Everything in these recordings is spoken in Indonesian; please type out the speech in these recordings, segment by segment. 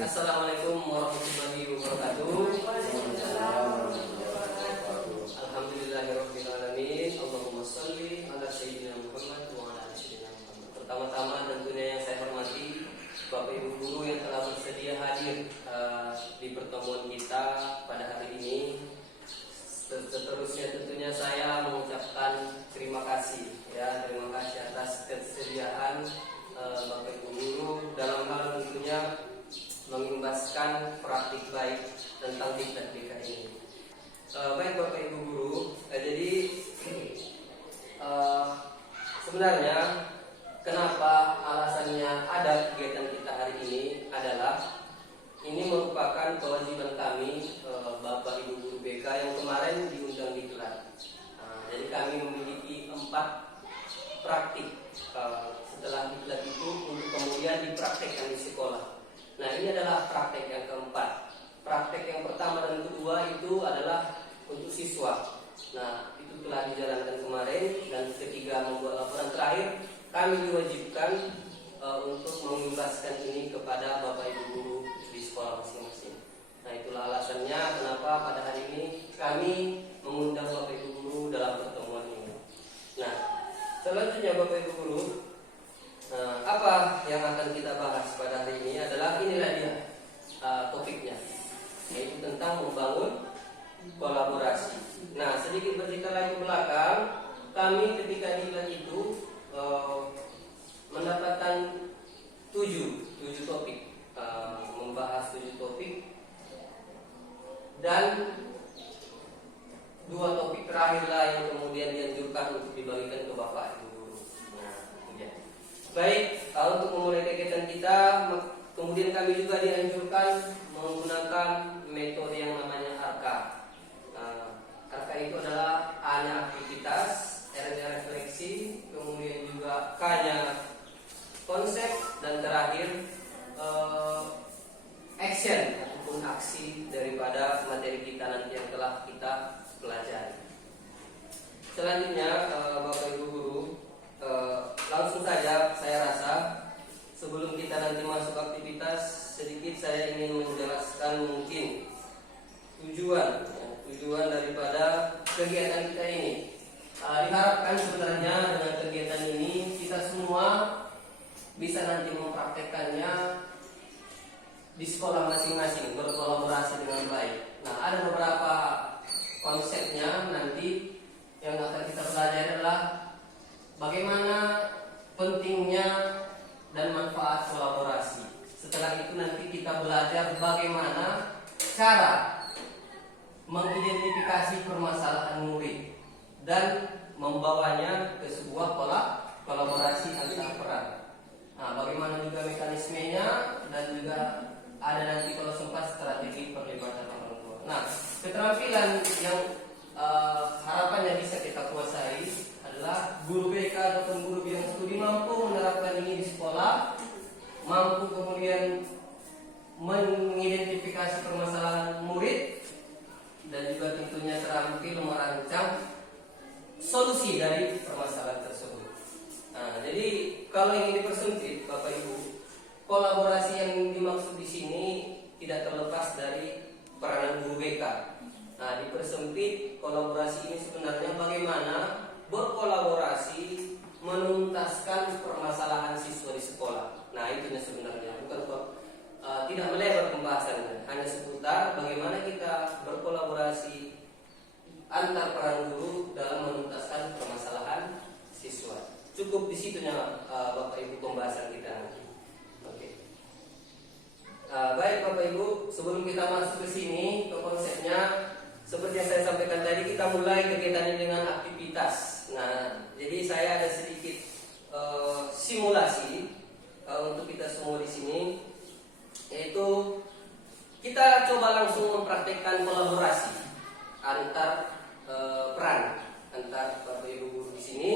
Assalamualaikum warahmatullahi wabarakatuh. Alhamdulillahirabbil alamin. Allahumma shalli ala sayyidina Muhammad wa ala ali sayyidina Muhammad. Pertama-tama tentunya yang saya hormati Bapak Ibu guru yang telah bersedia hadir di pertemuan kita pada hari ini. Seterusnya tentunya saya mengucapkan terima kasih atas kesediaan Bapak Ibu guru dalam hal tentunya mengimbaskan praktik baik tentang diklat BK ini. Baik Bapak Ibu guru, jadi sebenarnya kenapa alasannya ada kegiatan kita hari ini adalah ini merupakan kewajiban kami Bapak Ibu guru BK yang kemarin diundang diklat. Jadi kami memiliki 4 praktik setelah diklat itu untuk kemudian dipraktekkan di sekolah. Nah, ini adalah praktek yang keempat. Praktek yang pertama dan kedua itu adalah untuk siswa. Nah, itu telah dijalankan kemarin, dan ketiga membuat laporan terakhir. Kami diwajibkan untuk mengimbaskan ini kepada Bapak Ibu guru di sekolah masing-masing. Nah, itulah alasannya kenapa pada hari ini kami mengundang Bapak Ibu guru dalam pertemuan ini. Nah, selanjutnya Bapak Ibu guru, apa yang akan kita bahas pada hari ini adalah inilah dia topiknya, yaitu tentang membangun kolaborasi. Nah, sedikit bercerita lagi ke belakang, kami ketika diklat itu mendapatkan 7 topik, membahas 7 topik, dan 2 topik terakhirlah yang kemudian dianjurkan untuk dibagikan ke Bapak Ibu guru. Nah, kemudian baik, untuk memulai kegiatan kita, kemudian kami juga dianjurkan menggunakan metode yang namanya ARKA. ARKA itu adalah A-nya aktivitas, R-nya refleksi, kemudian juga K-nya konsep, dan terakhir action ataupun aksi daripada materi kita nanti yang telah kita pelajari. Selanjutnya Bapak Ibu guru, langsung saja saya rasa sebelum kita nanti masuk aktivitas, sedikit saya ingin menjelaskan mungkin tujuan daripada kegiatan kita ini. Diharapkan sebenarnya dengan kegiatan ini kita semua bisa nanti mempraktekkannya di sekolah masing-masing, berkolaborasi dengan baik. Nah, ada beberapa konsepnya nanti yang akan kita pelajari adalah bagaimana pentingnya dan manfaat kolaborasi. Setelah itu nanti kita belajar bagaimana cara mengidentifikasi permasalahan murid dan membawanya ke sebuah kolaborasi antar peran. Nah, bagaimana juga mekanismenya, dan juga ada nanti kalau sempat strategi perlibatan orang tua. Nah, keterampilan yang harapannya bisa kita kuasai adalah guru BK ataupun guru bidang studi mampu menerapkan ini di sekolah, mampu kemudian mengidentifikasi permasalahan murid, dan juga tentunya terampil merancang solusi dari permasalahan tersebut. Nah, jadi kalau ingin dipersempit Bapak Ibu, kolaborasi yang dimaksud di sini tidak terlepas dari peranan guru BK. Nah, dipersempit kolaborasi ini sebenarnya bagaimana berkolaborasi menuntaskan permasalahan siswa di sekolah. Nah, itunya sebenarnya, bukan tidak melebar pembahasannya, hanya seputar bagaimana kita berkolaborasi antar peran guru dalam menuntaskan permasalahan siswa. Cukup di situnya Bapak Ibu pembahasan kita nanti. Oke. Baik Bapak Ibu, sebelum kita masuk ke sini ke konsepnya, seperti yang saya sampaikan tadi, kita mulai kegiatan ini dengan aktivitas. Nah, jadi saya ada sedikit simulasi untuk kita semua di sini, yaitu kita coba langsung mempraktekkan kolaborasi antar peran antar Bapak Ibu guru di sini,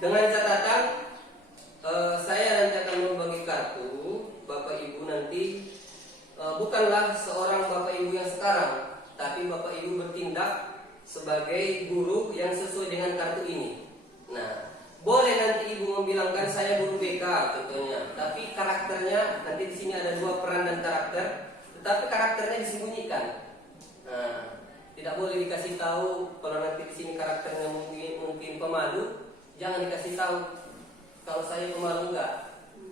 dengan catatan saya nanti akan membagi kartu. Bapak Ibu nanti bukanlah seorang Bapak Ibu yang sekarang, tapi Bapak Ibu bertindak sebagai guru yang sesuai dengan kartu ini. Nah, boleh nanti ibu membilangkan saya guru BK contohnya, tapi karakternya nanti di sini ada dua peran dan karakter, tetapi karakternya disembunyikan. Nah, tidak boleh dikasih tahu kalau nanti di sini karakternya mungkin pemalu, jangan dikasih tahu kalau saya pemalu enggak.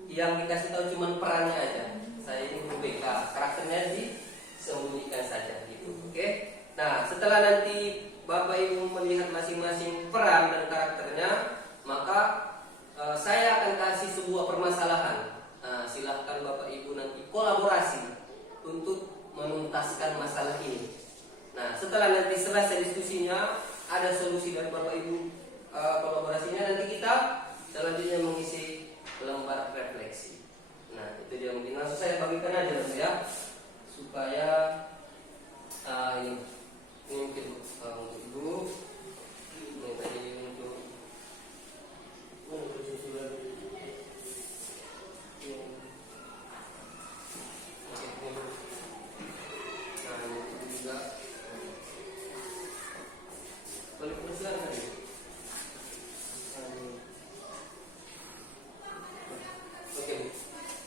Yang dikasih tahu cuma perannya aja. Saya ini guru BK, karakternya disembunyikan saja gitu. Oke. Nah, setelah nanti Bapak Ibu melihat masing-masing peran dan karakternya, maka saya akan kasih sebuah permasalahan. Nah, silahkan Bapak Ibu nanti kolaborasi untuk menuntaskan masalah ini. Nah, setelah nanti selesai diskusinya, ada solusi dari Bapak Ibu kolaborasinya, nanti kita selanjutnya mengisi lembar refleksi. Nah, itu dia, mungkin langsung saya bagikan aja ya, supaya ini mungkin untuk Ibu, ini tadi untuk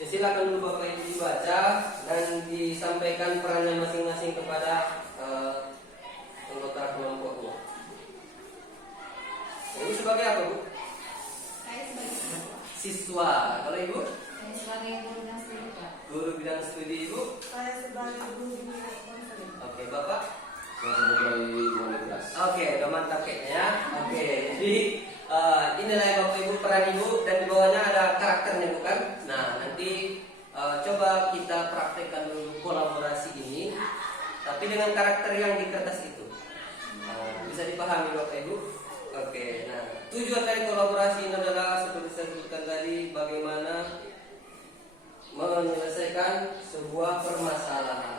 silakan dulu Bapak Ibu dibaca dan disampaikan perannya masing-masing kepada anggota kelompoknya. Ibu sebagai apa, Bu? Saya sebagai siswa. Kalau Ibu? Saya sebagai guru bidang studi, Pak. Guru bidang studi. Ibu? Saya sebagai guru bidang konseling. Oke, Bapak? Saya sebagai wali kelas. Oke, udah mantap kayaknya ya. Oke, jadi inilah ya Bapak Ibu peran Ibu, dan di bawahnya ada karakternya, bukan? Nah, nanti coba kita praktekkan dulu kolaborasi ini, tapi dengan karakter yang di kertas itu. Bisa dipahami Bapak Ibu? Oke, nah tujuan dari kolaborasi ini adalah seperti saya sebutkan tadi, bagaimana menyelesaikan sebuah permasalahan.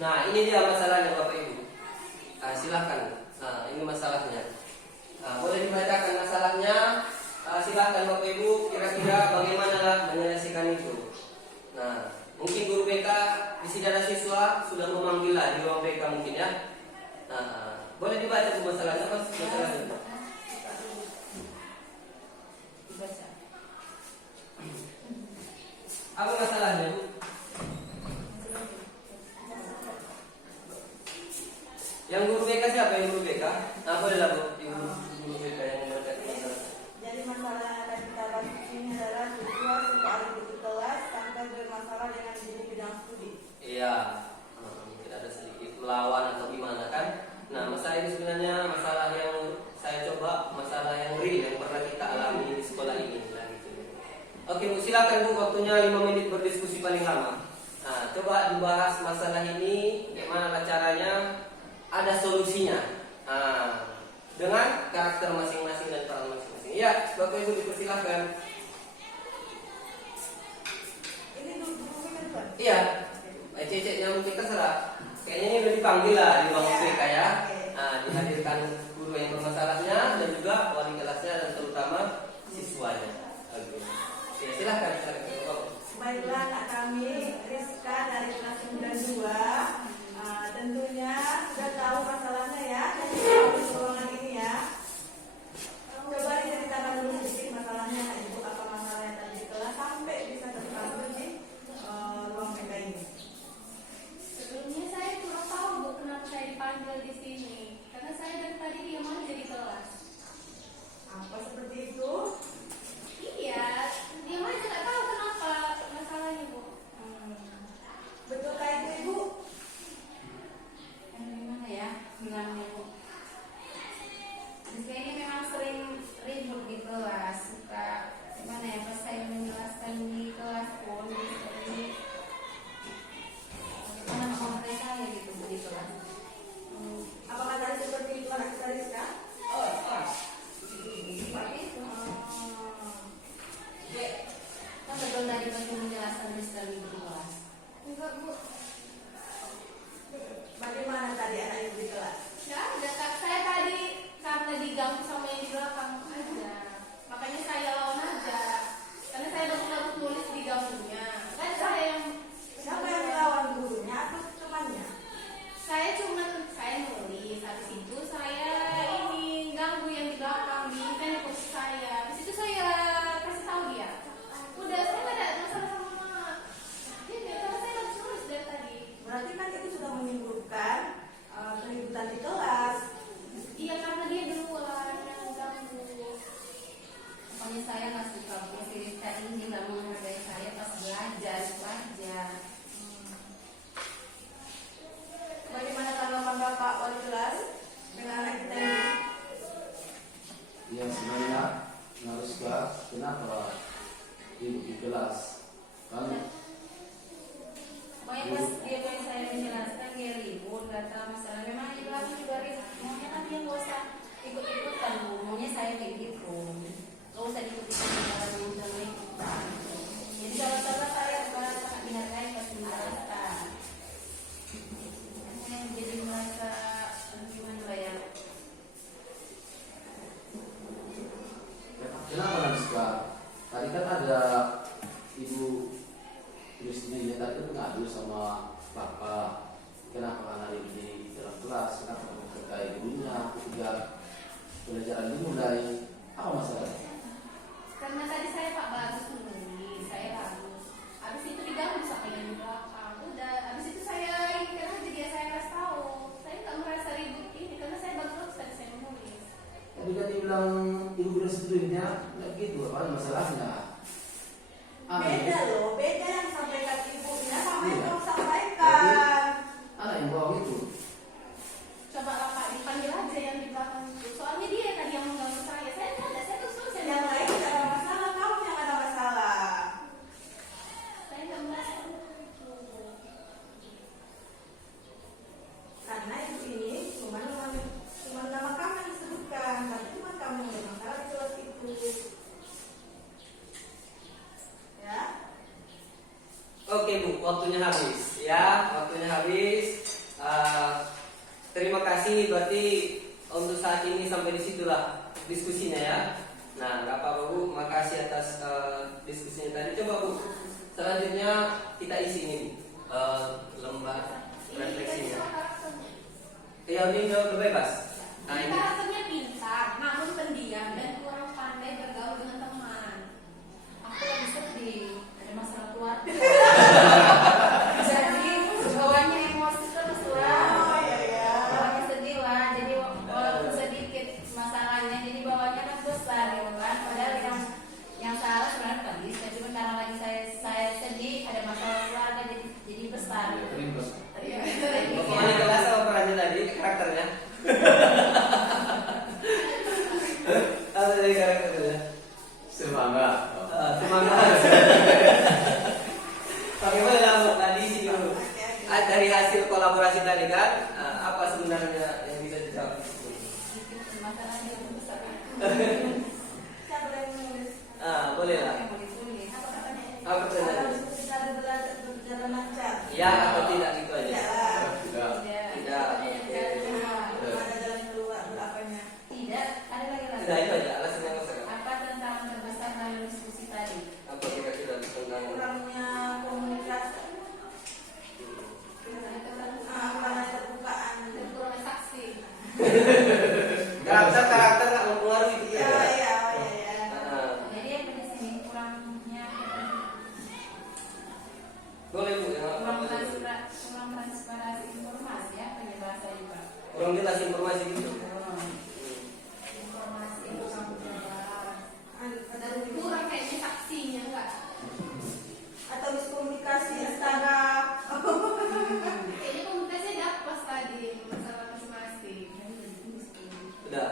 Nah, ini dia masalahnya Bapak Ibu. Silahkan. Nah, ini masalahnya. Boleh dibacakan masalahnya. Silahkan Bapak Ibu, kira-kira bagaimana menyelesaikan itu. Nah, mungkin guru BK di sini ada siswa sudah memanggil di ruang BK mungkin ya. Nah, boleh dibaca Bu masalahnya, Mas? Masalahnya. Dibaca. Apa masalahnya, Bu? Yang guru BK siapa yang guru BK? Nah, bolehlah Bu, yang guru BK yang membaca masalah. Jadi masalah yang akan kita bahas di sini adalah siswa sekolah di kelas sampai bermasalah dengan guru bidang studi. Iya, mungkin ada sedikit melawan atau gimana kan? Nah, masalah ini sebenarnya masalah yang saya coba, masalah yang real yang pernah kita alami di sekolah ini. Nah, gitu. Oke Bu, silakan Bu, waktunya 5 menit berdiskusi paling lama. Nah, coba dibahas masalah ini, gimana caranya, ada solusinya. Nah, dengan karakter masing-masing dan peran masing-masing. Iya, Bapak Ibu dipersilahkan. Ini dulu kan, Pak? Iya, ceceknya mungkin terserah. Kayaknya ini udah dipanggil lah di ruang BK ya. Nah, dihadirkan guru yang bermasalahnya dan juga wali kelasnya dan terutama siswanya. Oke. Ya, silahkan. Baiklah, anak kami Rizka dari kelas 92. Tentunya sudah tahu masalahnya ya. Jadi tahu di ruangan ini ya. Coba diceritakan dulu sedikit masalahnya, Ibu, apa masalahnya tadi di kelas sampai bisa terpanggil di ruang BK ini. Sebelumnya saya kurang tahu Bu kenapa saya dipanggil di sini, karena saya dari tadi diam aja di kelas. Apa seperti itu? Iya, diam aja nggak tahu kenapa masalahnya Bu. Betulkah itu, Ibu? Gimana ya bilangnya Bu? Rizka ini memang sering ribut di kelas, suka gimana ya, pas saya menjelaskan di kelas pun seperti bagaimana memahami saya gitu Bu di kelas. Apakah tadi seperti itu anak kita Rizka? Seperti itu. Kan betul tadi waktu menjelaskan Rizka di kelas. Enggak Bu. Bagaimana tadi anak Ibu di kelas? Ya ada Kak, saya tadi karena diganggu sama yang di belakang aja, makanya saya lawan aja, karena saya baru tulis di ganggunya. Kan saya yang Siapa yang melawan gurunya atau temannya? saya nulis habis itu saya ini ganggu yang sini dia tadi ngadu sama bapak, kenapa kan hari ini dalam kelas, kenapa terkait gurunya, ketika pelajaran dimulai, apa masalahnya? Karena tadi saya Pak bagus menulis, saya bagus. Habis itu diganggu sama yang di belakang. Udah, habis itu saya ini kan aja dia saya kasih tahu. Saya nggak merasa ribut ini karena saya bagus tadi saya menulis. Tadi kan dibilang ibu bilang sebelumnya, nggak gitu, apa masalahnya? Beda loh, beda yang sampaikan ibunya sama yang Iya. kamu sampaikan. Anak yang bawa itu. Coba Pak dipanggil aja yang di belakang itu. Soalnya dia tadi yang mengganggu saya. Saya nggak ada, saya terus saya Yang lain tidak ada masalah, kamu yang ada masalah. saya nggak merasa itu. Karena ibu ini cuma nama kamu yang disebutkan, tapi cuma kamu yang ada masalah di kelas itu. Ya. Oke Bu, waktunya habis ya, waktunya habis. Terima kasih, berarti untuk saat ini sampai di situlah diskusinya ya. Nah, nggak apa-apa Bu, makasih atas diskusinya tadi. Coba Bu, selanjutnya kita isi ini lembar refleksinya. Ya, ini jawab bebas. Nah, Ini ini karakternya pintar, namun pendiam dan kurang pandai bergaul dengan teman. Aku lagi sedih, ada masalah keluarga. Jadi bawaannya emosi terus lah. Oh iya ya. Lagi sedih lah, jadi walaupun sedikit masalahnya, jadi bawaannya kan besar gitu kan. Padahal yang salah sebenarnya Pak Lis, tapi karena lagi saya sedih, ada masalah keluarga jadi besar. Terimbas. Iya. pokoknya kelas sama perannya tadi karakternya. Apa tadi karakternya? Semangat. Semangat. Bagaimana dalam tadi sih dulu? Dari hasil kolaborasi tadi kan, apa sebenarnya yang bisa dijawab? Masalahnya yang besar. Siapa yang menulis? Boleh lah. Yang mau ditulis. Apa katanya? Apa Kalau pertanyaannya? diskusi tadi berjalan lancar. Ya atau tidak itu aja? Tidak lah. Tidak. Tidak. Ada jalan keluar berapanya? Tidak, ada lagi. Tidak itu aja. Alasannya apa sekarang? Apa tantangan terbesar dalam diskusi tadi? Apa kira-kira tentang? Kurangnya komunikasi. Kurangnya terbukaan. Kurangnya saksi. Karakter nggak mempengaruhi itu Ya, ya? ya, ya, ya. Jadi apa di sini kurangnya Boleh Bu. kurang transparansi informasi ya penjelasan juga. Kurang jelas informasi gitu. Informasi kurang jelas. Ada Kurang kayaknya saksinya enggak. atau miskomunikasi antara Kayaknya komunikasinya dapat pas tadi masalah masing-masing. Sudah.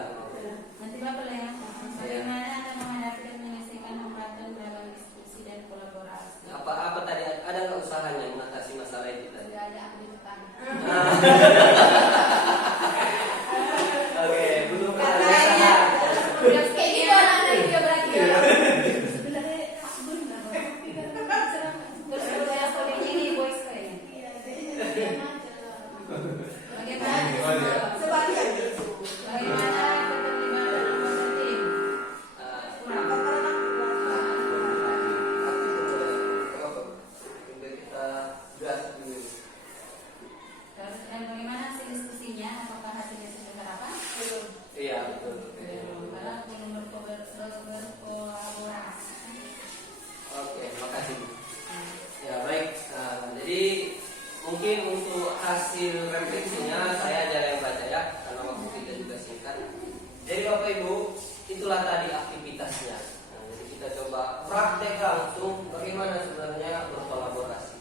Nanti Bapak lah ya. Bagaimana Anda menghadapi dan menyelesaikan hambatan dalam diskusi dan kolaborasi? Apa tadi ada nggak usahanya mengatasi masalah itu tadi? Tidak ada aku di depan. Oke, belum ada Katanya. usaha. Udah kayak gitu anak-anak juga berarti ya. Sebenarnya pas benar. Terus saya sebagai ini voice kayaknya. Bagaimana? sebagian itu. Bagaimana keterlibatan anggota tim? Dan bagaimana hasil diskusinya? Apakah hasilnya sesuai harapan? Iya betul. Karena belum berkolaborasi. Oke, makasih Bu. Ya baik. Jadi mungkin untuk hasil refleksinya saya aja yang baca ya, karena waktu kita juga singkat. Jadi Bapak Ibu, itulah tadi aktivitasnya. Jadi kita coba praktek langsung bagaimana sebenarnya berkolaborasi.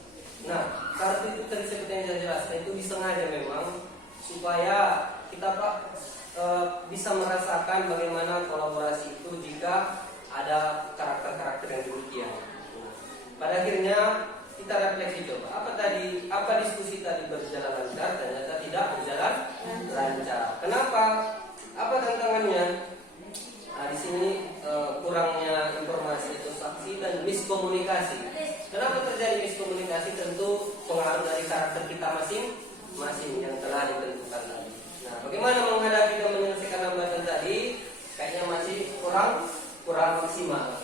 Nah, saat itu tadi seperti yang saya jelaskan itu disengaja memang supaya kita Pak bisa merasakan bagaimana kolaborasi itu jika ada karakter-karakter yang demikian. Nah, pada akhirnya kita refleksi coba apa diskusi tadi berjalan lancar, ternyata tidak berjalan lancar. Kenapa? Apa tantangannya? Nah, di sini kurangnya informasi atau saksi dan miskomunikasi. Kenapa terjadi miskomunikasi? Tentu pengaruh dari karakter kita masing-masing yang telah ditentukan tadi. Nah, bagaimana menghadapi dan menyelesaikan hambatan tadi? Kayaknya masih kurang maksimal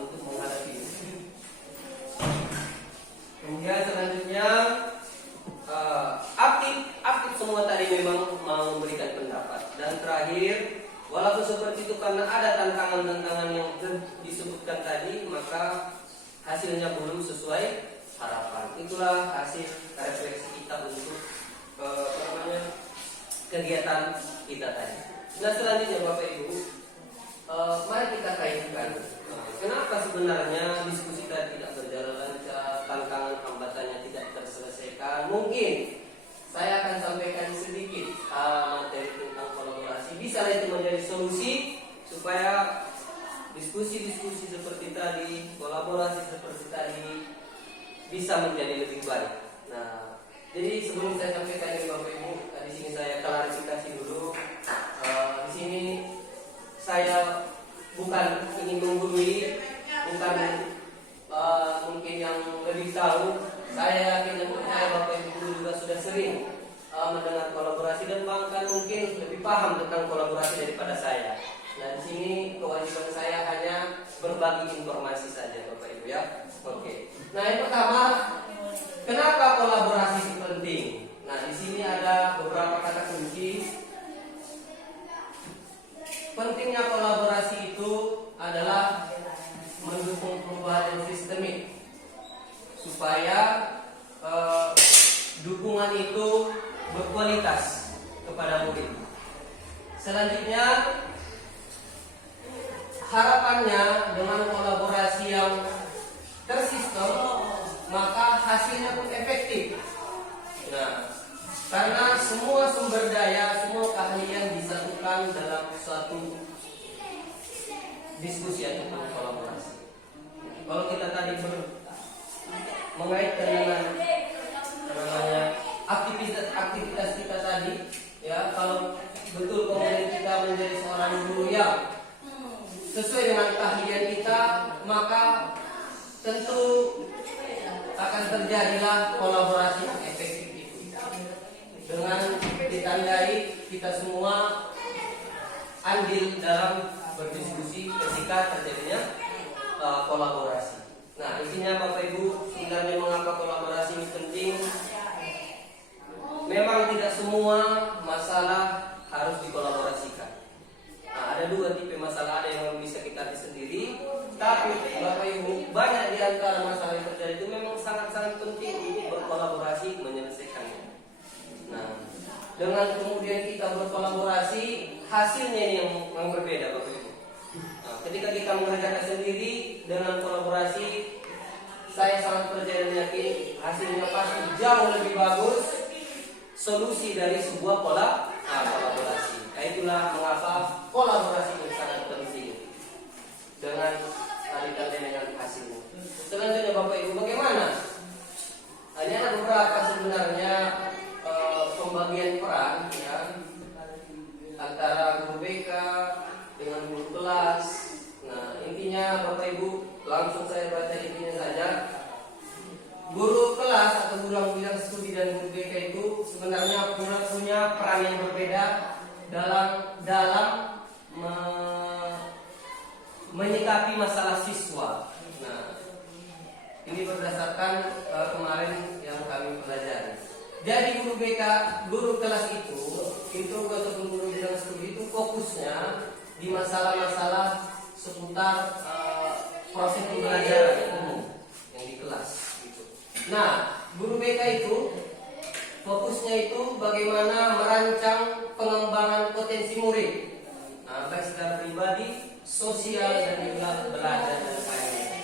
untuk menghadapi. Kemudian selanjutnya aktif semua tadi memang mau memberikan pendapat. Dan terakhir, walaupun seperti itu karena ada tantangan-tantangan yang disebutkan tadi, maka hasilnya belum sesuai harapan. Itulah hasil refleksi kita untuk kegiatan kita tadi. Nah selanjutnya Bapak Ibu, mari kita kaitkan kenapa sebenarnya diskusi tadi tidak berjalan lancar, tantangan hambatannya tidak terselesaikan. Mungkin saya akan sampaikan sedikit materi tentang kolaborasi. Bisa itu menjadi solusi supaya diskusi-diskusi seperti tadi, kolaborasi seperti tadi bisa menjadi lebih baik. Nah, jadi sebelum saya sampaikan ini Bapak Ibu, di sini saya klarifikasi dulu. Di sini saya bukan ingin menggurui, bukan mungkin yang lebih tahu. Saya yakin dan percaya Bapak Ibu juga sudah sering mendengar kolaborasi dan bahkan mungkin lebih paham tentang kolaborasi daripada saya. Nah, di sini kewajiban saya hanya berbagi informasi saja Bapak Ibu ya. Oke. Nah, yang pertama, kenapa kolaborasi itu penting? Nah, di sini ada beberapa kata kunci. Pentingnya kolaborasi itu adalah mendukung perubahan yang sistemik supaya dukungan itu berkualitas kepada murid. Selanjutnya, harapannya dengan kolaborasi yang tersistem, maka hasilnya pun efektif. Nah, karena semua sumber daya, semua keahlian disatukan dalam suatu diskusi ataupun kolaborasi. Kalau kita tadi mengaitkan dengan aktivitas kita tadi, ya, kalau betul kemudian kita menjadi seorang guru yang sesuai dengan keahlian kita, maka tentu akan terjadilah kolaborasi yang efektif itu. Dengan ditandai kita semua andil dalam berdiskusi ketika terjadinya kolaborasi. Nah, isinya Bapak Ibu, sebenarnya mengapa kolaborasi ini penting? Memang tidak semua masalah harus dikolaborasikan. Nah, ada dua tipe masalah, ada yang bisa kita atasi sendiri, tapi Bapak Ibu, banyak di antara masalah yang terjadi itu memang sangat-sangat penting untuk berkolaborasi menyelesaikannya. Nah, dengan kemudian kita berkolaborasi, hasilnya ini yang berbeda Bapak Ibu. Nah, ketika kita mengerjakan sendiri dengan kolaborasi, saya sangat percaya dan yakin hasilnya pasti jauh lebih bagus solusi dari sebuah kolaborasi. Nah, itulah mengapa kolaborasi itu sangat penting dengan kaitannya dengan hasilnya. Selanjutnya Bapak Ibu, bagaimana? Hanya ada beberapa sebenarnya pembagian peran ya, antara guru BK dengan guru kelas. Nah, intinya Bapak Ibu, langsung saya baca intinya saja. Guru kelas atau guru yang bidang studi dan guru BK itu sebenarnya punya peran yang berbeda dalam menyikapi masalah siswa. Nah, ini berdasarkan kemarin yang kami pelajari. Jadi guru BK, guru kelas itu ataupun guru bidang studi itu fokusnya di masalah-masalah seputar proses pembelajaran umum yang di kelas. Nah, guru BK itu fokusnya itu bagaimana merancang pengembangan potensi murid, nah, baik secara pribadi, sosial dan juga belajar dan lain-lain.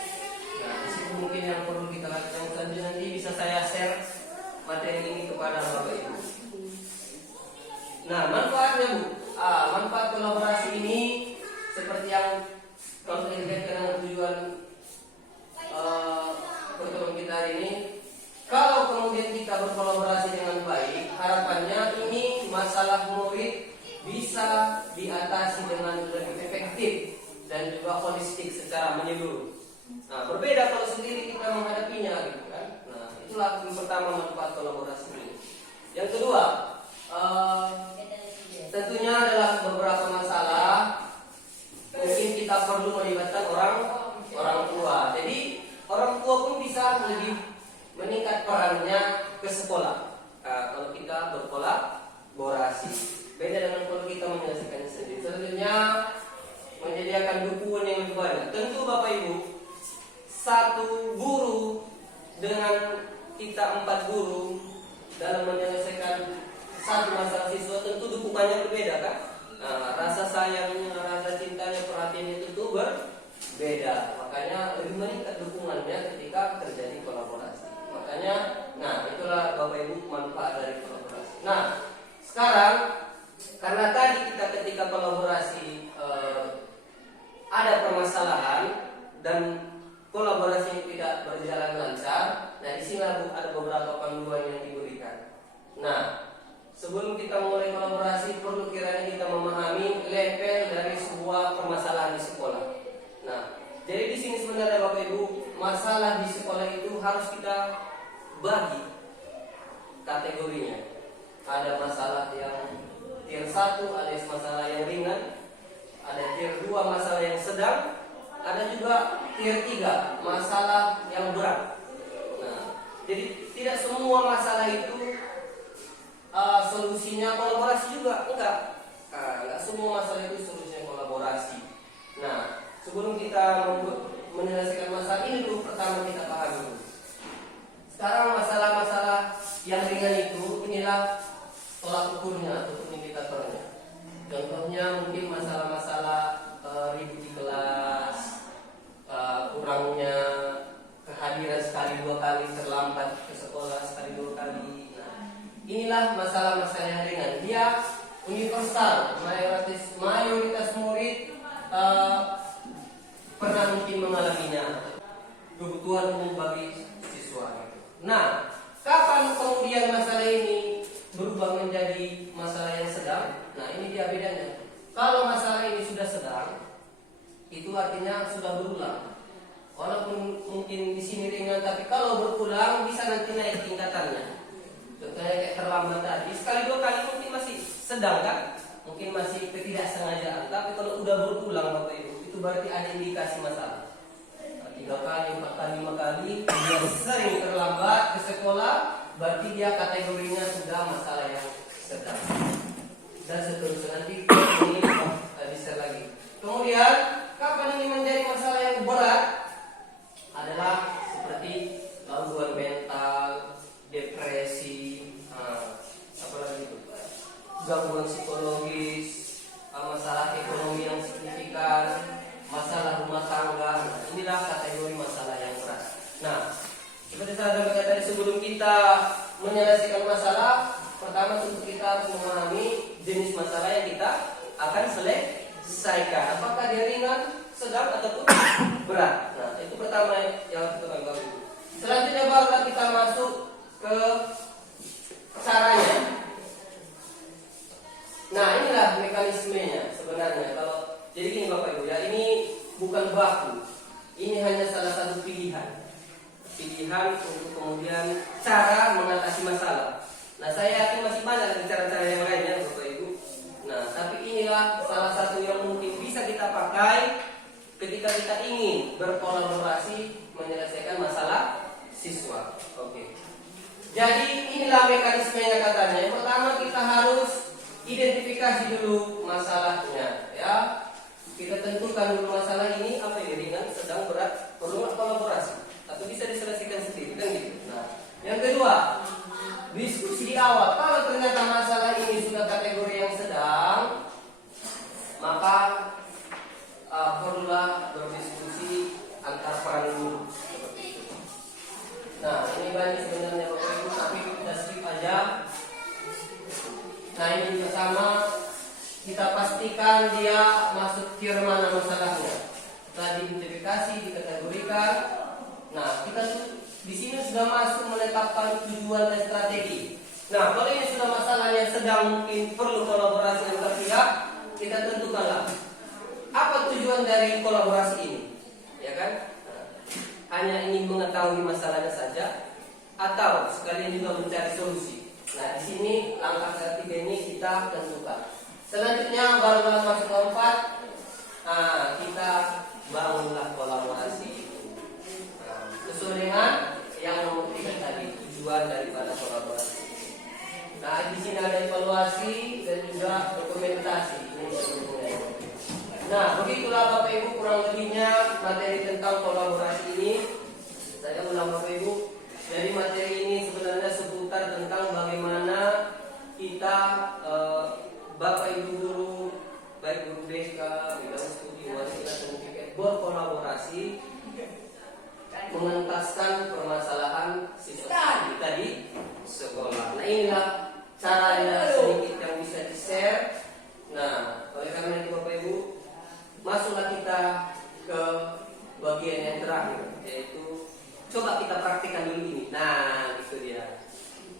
Nah, di situ mungkin yang perlu kita lakukan selanjutnya, nanti bisa saya share materi ini kepada Bapak Ibu. Nah, manfaatnya Bu, manfaat kolaborasi ini seperti yang kalau kita lihat dengan tujuan pertemuan kita hari ini, kalau kemudian kita berkolaborasi dengan baik, harapannya ini masalah murid bisa diatasi dengan lebih efektif dan juga holistik secara menyeluruh. Nah, berbeda kalau sendiri kita menghadapinya, gitu kan. Nah, itulah yang pertama manfaat kolaborasi ini. Yang kedua, tentunya adalah beberapa masalah mungkin kita perlu melibatkan orang tua. Jadi orang tua pun bisa lebih meningkat perannya ke sekolah. Kalau kita berkolaborasi, beda dengan kalau kita menyelesaikannya sendiri. Selanjutnya, menyediakan dukungan yang lebih banyak. Tentu Bapak Ibu, satu guru dengan kita 4 guru dalam menyelesaikan satu masalah siswa, tentu dukungannya berbeda kan? Rasa sayangnya, rasa cintanya, perhatiannya tentu berbeda. Makanya lebih meningkat dukungannya ketika terjadi kolaborasi. Makanya, itulah Bapak Ibu manfaat dari kolaborasi. Nah, sekarang karena tadi kita ketika kolaborasi ada permasalahan dan kolaborasi tidak berjalan lancar. Nah, di sini ada beberapa panduan yang diberikan. Nah, sebelum kita mulai kolaborasi, perlu kiranya kita memahami level dari sebuah permasalahan di sekolah. Nah, jadi di sini sebenarnya Bapak Ibu, masalah di sekolah itu harus kita bagi kategorinya. Ada masalah yang tier 1, ada masalah yang ringan, ada tier 2 masalah yang sedang, ada juga tier 3 masalah yang berat. Nah, jadi tidak semua masalah itu solusinya kolaborasi juga, enggak semua masalah itu solusinya kolaborasi. Nah, sebelum kita menyelesaikan masalah ini dulu, pertama kita paham dulu. Sekarang masalah-masalah yang ringan itu, inilah tolak ukurnya atau indikatornya. Contohnya mungkin masalah-masalah ribut di kelas, kurangnya kehadiran sekali 2 kali, terlambat ke sekolah sekali 2 kali. Inilah masalah-masalah yang ringan. Dia universal, mayoritas murid pernah mungkin mengalaminya. Kebutuhan umum bagi siswa. Nah, kapan kemudian masalah ini berubah menjadi masalah yang sedang? Nah, ini dia bedanya. Kalau masalah ini sudah sedang, itu artinya sudah berulang. Walaupun mungkin di sini ringan, tapi kalau berulang bisa nanti naik tingkatannya. Contohnya kayak terlambat tadi, sekali 2 kali mungkin masih sedang kan? Mungkin masih ketidaksengajaan. Tapi kalau udah berulang Bapak Ibu, itu berarti ada indikasi masalah. 3 kali, 4 kali, 5 kali, dia sering terlambat ke sekolah, berarti dia kategorinya sudah masalah yang sedang. Dan seterusnya, nanti ini bisa lagi. Kemudian, kapan ini menjadi masalah yang berat? Adalah seperti gangguan mental, depresi, apalagi itu, gangguan psikologis, masalah ekonomi yang signifikan, masalah rumah tangga. Inilah kategori masalah yang berat. Nah, seperti saya sampaikan tadi, sebelum kita menyelesaikan masalah, pertama tentu kita harus memahami jenis masalah yang kita akan selesaikan. Apakah dia ringan, sedang, ataupun berat. Nah, itu pertama yang harus kita tahu. Selanjutnya barulah kita masuk ke caranya. Nah, inilah mekanismenya sebenarnya. Jadi gini Bapak Ibu ya, ini bukan baku. Ini hanya salah satu pilihan untuk kemudian cara mengatasi masalah. Nah, saya yakin masih banyak lagi cara-cara yang lainnya Bapak Ibu. Nah, tapi inilah salah satu yang mungkin bisa kita pakai ketika kita ingin berkolaborasi menyelesaikan masalah siswa. Oke. Jadi inilah mekanismenya katanya. Yang pertama kita harus identifikasi dulu masalahnya, ya. Kita tentukan dulu masalah ini apa ya, ringan, sedang, berat, perlu nggak kolaborasi, atau bisa diselesaikan sendiri kan gitu. Nah, yang kedua, diskusi di awal. Kalau ternyata masalah ini sudah kategori yang sedang, maka perlulah berdiskusi antar peran guru. Nah, ini banyak sebenarnya Bapak Ibu, tapi kita skip aja. Nah, ini juga sama. Kita pastikan dia masuk tier mana masalahnya. Setelah diidentifikasi, dikategorikan. Nah, kita di sini sudah masuk menetapkan tujuan dan strategi. Nah, kalau ini sudah masalahnya sedang mungkin perlu kolaborasi antar pihak, kita tentukanlah apa tujuan dari kolaborasi ini, ya kan? Nah, hanya ingin mengetahui masalahnya saja, atau sekalian juga mencari solusi. Nah, di sini langkah ketiga ini kita tentukan. Selanjutnya barulah masuk ke 4. Nah, kita bangunlah kolaborasi sesuai dengan yang nomor 3 tadi. tujuan daripada kolaborasi. Nah, di sini ada evaluasi dan juga dokumentasi. Nah, begitulah Bapak Ibu kurang lebihnya materi tentang kolaborasi ini. Saya ulang Bapak Ibu. Jadi materi ini sebenarnya seputar tentang bagaimana kita Bapak Ibu guru, baik guru BK, bidang studi, wali kelas dan piket berkolaborasi mengentaskan permasalahan siswa kita di sekolah. Nah, inilah caranya sedikit yang bisa di-share. Nah, oleh karena itu Bapak Ibu, masuklah kita ke bagian yang terakhir, yaitu coba kita praktikkan dulu ini. Nah, itu dia.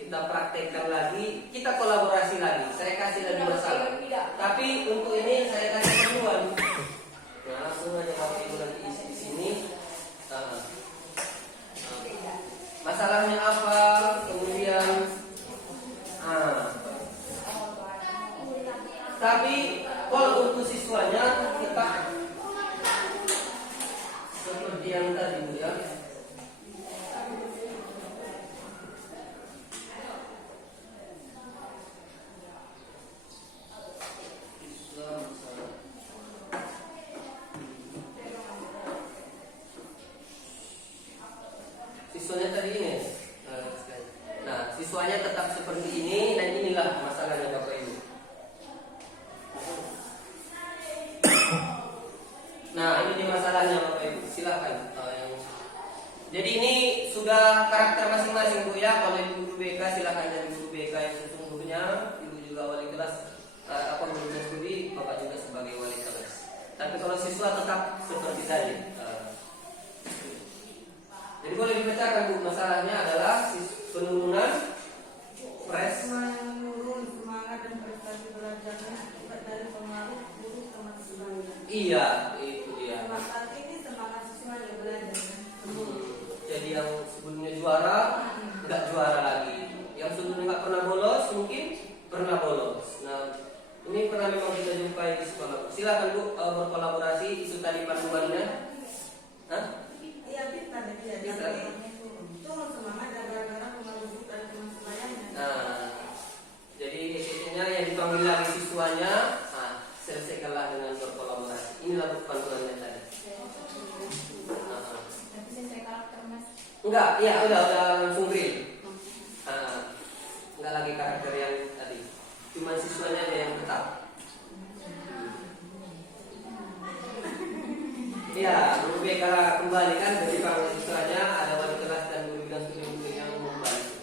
Kita praktekkan lagi, kita kolaborasi lagi. Saya kasih lagi masalah. Tapi untuk ini saya kasih panduan. Nah, langsung aja Bapak Ibu nanti isi di sini. Masalahnya apa? Kemudian, tapi kalau untuk siswanya tetap seperti yang tadi Bu ya. Siswanya tadi ini. Nah, siswanya tetap seperti ini dan inilah masalahnya Bapak Ibu. Nah, ini dia masalahnya Bapak Ibu. Silakan. Jadi ini sudah karakter masing-masing Bu ya. Kalau Ibu guru BK silakan jadi guru BK yang sesungguhnya. Ibu juga wali kelas guru studi, Bapak juga sebagai wali kelas. Tapi kalau siswa tetap seperti tadi. Jadi boleh dibacakan Bu, masalahnya adalah penurunan menurun semangat dan prestasi belajarnya akibat dari pengaruh buruk teman sebaya. Iya, itu dia. Semangat ini semangat siswa yang belajar. Jadi yang sebelumnya juara nggak juara lagi, yang sebelumnya nggak pernah bolos mungkin pernah bolos. Nah, ini pernah memang kita jumpai di sekolah. Silakan Bu berkolaborasi. Itu tadi panduannya. Hah? Iya, bisa. Turun semangat dan gara-gara pengaruh buruk dari teman sebayanya. Nah, jadi esainya yang dipanggil lagi siswanya, selesaikanlah dengan berkolaborasi. Inilah panduannya tadi. Tapi saya karakter Mas. Enggak, ya udah langsung real. Enggak lagi karakter yang tadi. Cuma siswanya aja yang tetap. Iya, guru BK kembali kan dari panggil siswanya ada wali kelas dan guru bidang studi yang membantu.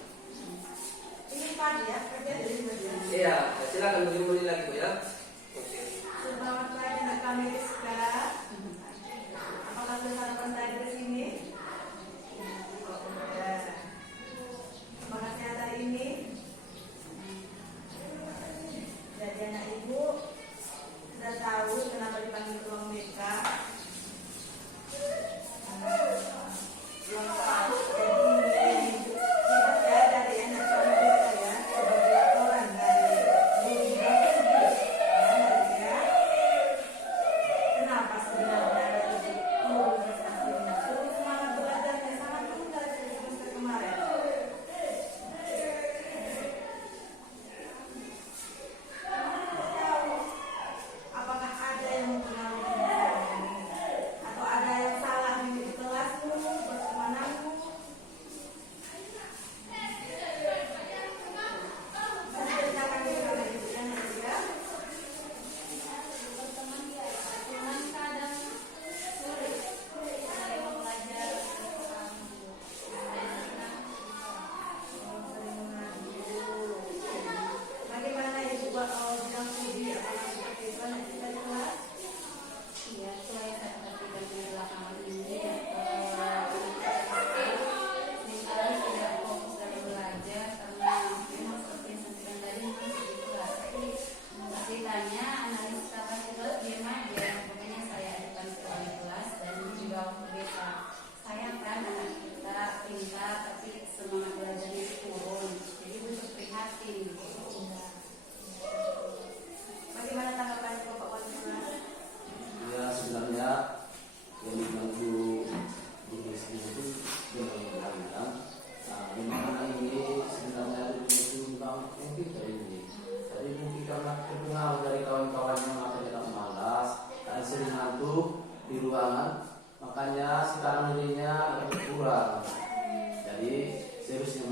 Ini Pak ya, kerja dari bagian. Iya, silakan beri lagi Bu ya. Oke. Selamat pagi anak kami Rizka. Apakah sudah sarapan tadi di sini? Ya. Semangat sehat hari ini. Jadi anak ibu sudah tahu kenapa dipanggil ruang BK. Belum tahu. Jadi kita dari anak kami BK ya sebagai laporan dari guru BK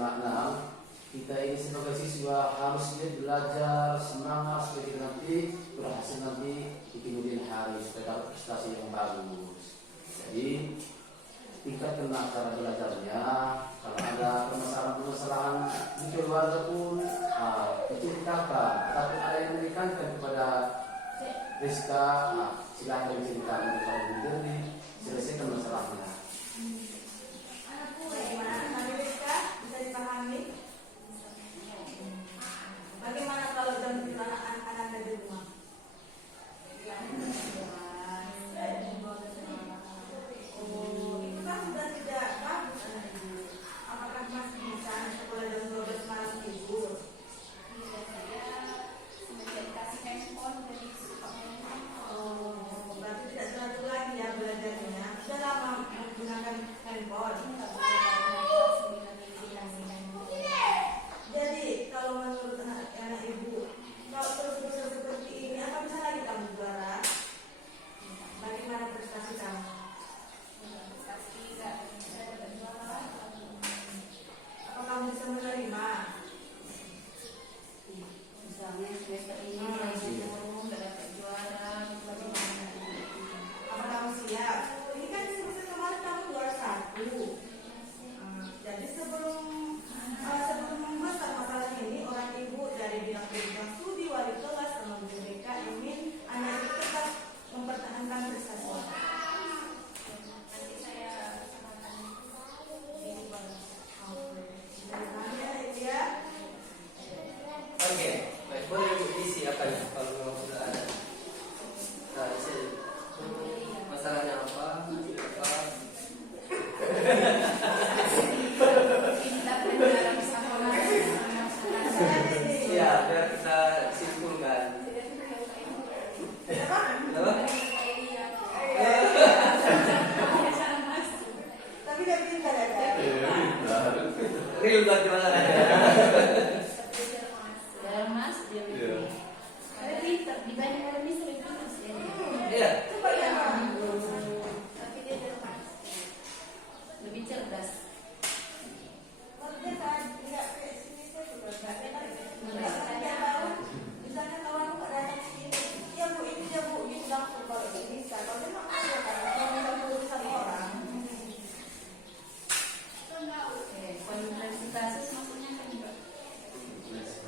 SMA 6, kita ini sebagai siswa harus belajar semangat supaya kita nanti berhasil nanti di kemudian hari supaya dapat prestasi yang bagus. Jadi tingkatkan cara belajarnya. Kalau ada permasalahan-permasalahan di keluarga pun diceritakan. Tapi ada yang memberikan kepada Rizka, silahkan diceritakan kepada Bunda, selesaikan masalahnya. Bagaimana Nabi Rizka? Bisa dipahami? Bagaimana kalau jam anak-anak ada di rumah? Oh, itu kan sudah tidak bagus anak ibu. Apakah masih bisa sekolah jam 12 malam tidur? Oh, berarti tidak teratur lagi ya belajarnya. Sudah lama menggunakan handphone. Jadi kalau menurut anak ibu, kalau terus-terusan seperti ini, apa bisa lagi kamu juara? Bagaimana prestasi kamu? Apa kamu bisa menerima? Misalnya semester ini nggak dapat juara, bagaimana? Apa kamu siap? Ini kan semester kemarin kamu juara 1. Jadi sebelum membesar masalah ini, orang ibu dari bidang studi, wali kelas, sama guru BK ingin anak itu tetap mempertahankan prestasi. Nanti saya samakan ini baru. Oke, baik, boleh Ibu isi apa ya kalau memang sudah ada. Nah, isi masalahnya apa? Iya, biar kita simpulkan. Kenapa? Tapi dia pintar ya kan? Real banget masalahnya. Mas, dia pintar dibanding orang bisa lebih pintar sih. Iya. Coba ya. Tapi dia cerdas, lebih cerdas. Maksudnya kan tidak kayak sini saya juga nggak enak. Misalnya tahu, misalnya kawan aku datang sini, ya bu ini ya bu ini langsung kalau ini bisa. Kalau dia nggak ada kan, kalau misal urusan orang. Konferensi kasus maksudnya kan konferensi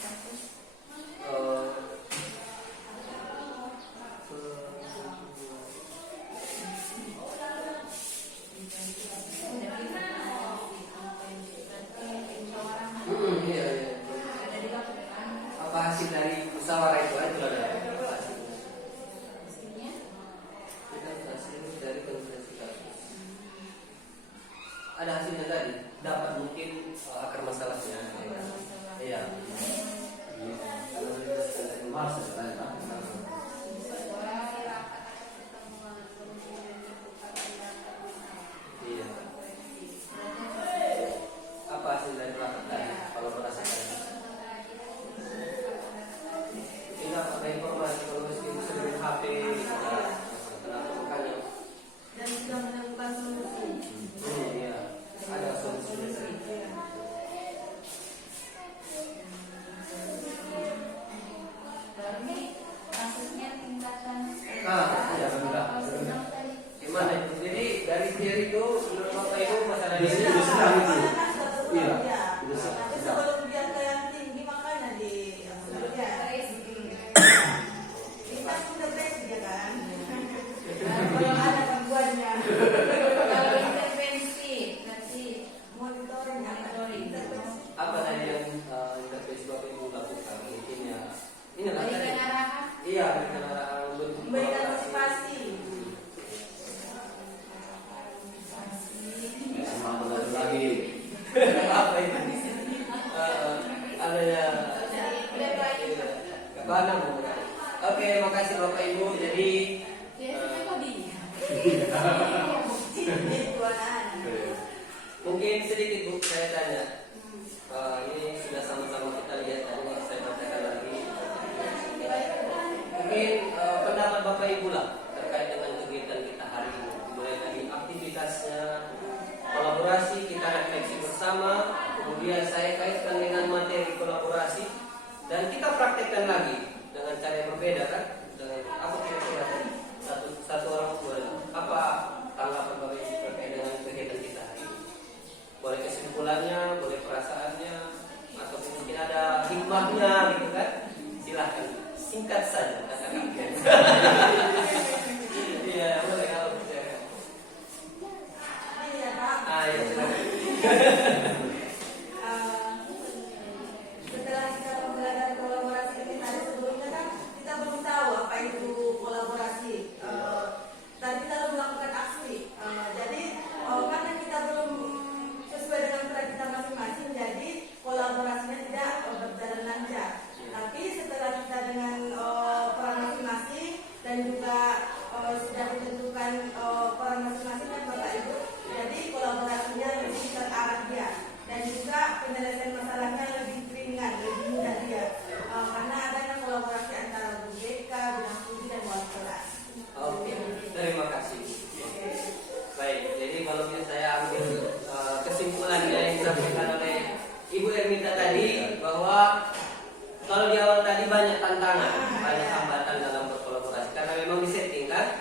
kasus. Iya, iya. Apa hasil dari musyawarah itu aja ada? Hasilnya Kita hasil dari konferensi kasus. Ada hasilnya tadi, dapat mungkin akar masalahnya. Iya. Masa sebenarnya. Iya. Apa hasil dari rapat tadi? Kalau merasakan? Tidak pakai informasi kalau mesti sering HP. Kenapa makanya? Dan sudah menemukan solusi. Iya. Ada solusinya. baru nih kasusnya tingkatan. Iya benar. Gimana itu? Jadi dari teori itu menurut Bapak Ibu masalah Di sini ini. sedang itu. Awalnya kan sudah turun Iya. ya. Bisa. Tapi sebelum dia ke yang tinggi makanya di sebelumnya. Ini kan sudah best dia kan. Kalau ada gangguannya. Kalau intervensi nanti Monitoring intervensi. Apa tadi yang intervensi Bapak Ibu lakukan? Mungkin ya inilah berikan tadi. arahan. Iya, berikan arahan bentuk Memberikan motivasi. Semangat belajar lagi. apa itu? Adanya kebana bukan? Oke, makasih Bapak Ibu. Jadi Biasanya kok dia. Itu anak. mungkin sedikit Bu saya tanya. Ini sudah sama-sama kita lihat tadi saya bacakan lagi. Mungkin pendapat Bapak Ibu lah terkait dengan kegiatan kita hari ini. Mulai dari aktivitasnya, kolaborasi, kita refleksi bersama. kemudian saya kaitkan dengan materi kolaborasi dan kita praktekkan lagi dengan cara yang berbeda kan? Dengan apa kira-kira tadi? Satu orang boleh. Apa tanggapan Bapak Ibu terkait dengan kegiatan kita hari ini? Boleh kesimpulannya, boleh perasaannya, atau mungkin ada hikmahnya gitu kan? Silahkan singkat saja katakan. Iya boleh kalau percaya. Iya Pak. Ya silakan. Setelah kita belajar kolaborasi ini tadi sebelumnya kan kita belum tahu apa itu kolaborasi. Tadi kita belum melakukan aksi. Jadi karena kita belum sesuai dengan peran kita masing-masing, jadi kolaborasinya tidak berjalan lancar. Tapi setelah kita dengan peran masing-masing dan juga sudah ditentukan peran masing-masing kan Bapak Ibu, jadi kolaborasinya lebih terarah dia dan juga penyelesaian masalahnya lebih ringan, lebih mudah dia karena adanya kolaborasi antara guru BK, bidang studi dan wali kelas. Oke, terima kasih. Baik, jadi kalau bisa saya ambil kesimpulannya yang disampaikan oleh Ibu Ermita tadi bahwa kalau di awal tadi banyak tantangan, banyak hambatan dalam berkolaborasi karena memang disetting kan.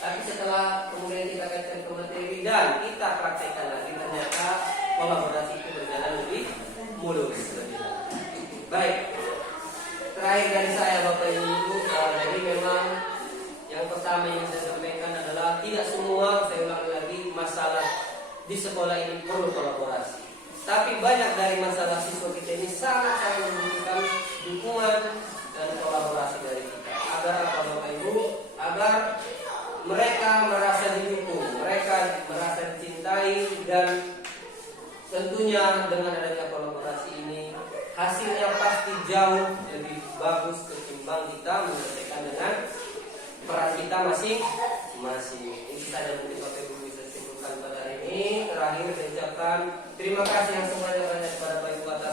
Tapi setelah kemudian kita kaitkan ke materi dan kita praktekkan lagi, ternyata kolaborasi itu berjalan lebih mulus. Baik, terakhir dari saya Bapak Ibu, jadi memang yang pertama yang saya sampaikan adalah tidak semua, saya ulangi lagi, masalah di sekolah ini perlu kolaborasi. Tapi banyak dari masalah siswa kita ini sangat-sangat membutuhkan dukungan dan kolaborasi dari kita. Agar apa Bapak Ibu? Agar mereka merasa didukung, mereka merasa dicintai, dan tentunya dengan adanya kolaborasi ini hasilnya pasti jauh lebih bagus ketimbang kita menyelesaikan dengan peran kita masing-masing. Ini saja mungkin Bapak Ibu bisa simpulkan pada hari ini. Terakhir saya ucapkan terima kasih yang sebanyak-banyaknya kepada Bapak Ibu atas